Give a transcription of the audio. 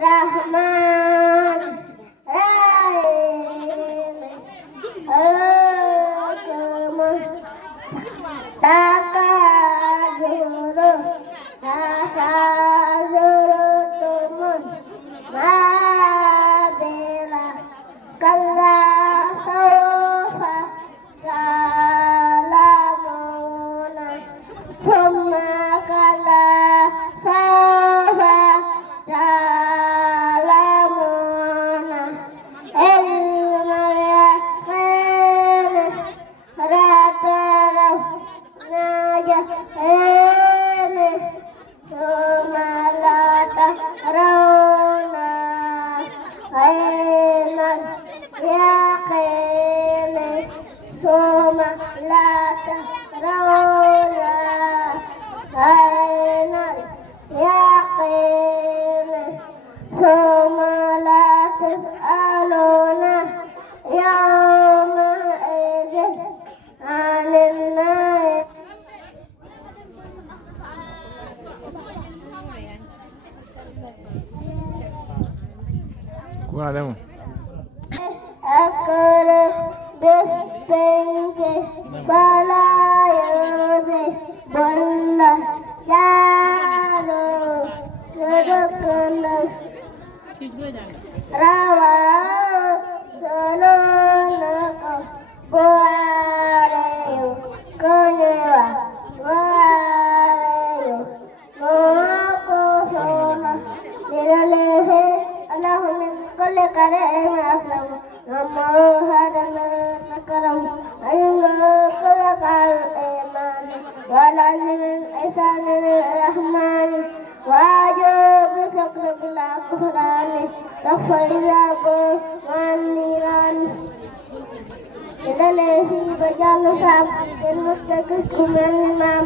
Rahman Rahim Al-Qamar Takazuru Tumun Madila Kalla Sawfa Ta'lamuna Thumma Kalla Sawfa Ta'lamuna Ilmu Yaqin Rataraw Najahil Thumma La Tarawna Ainal Yaqin Thumma La Tarawna Ainal Yaqin Thumma La Tus'aluna Yawma Idin 'anil na'im Qual é um? Akara Despenge Balayode Balla Jalo Sudukana Rawa Solonaka Buareyo Konyewa Buareyo Moko Sona Niralehe Allahumma kulli karim akram Namo hadana nakaram Ayunga kulakal iman Walazil isanil rahman Wajib sakra bila kufrani Tafaizaku maniran Niralehe bajal sam Ilmu tekis kuman imam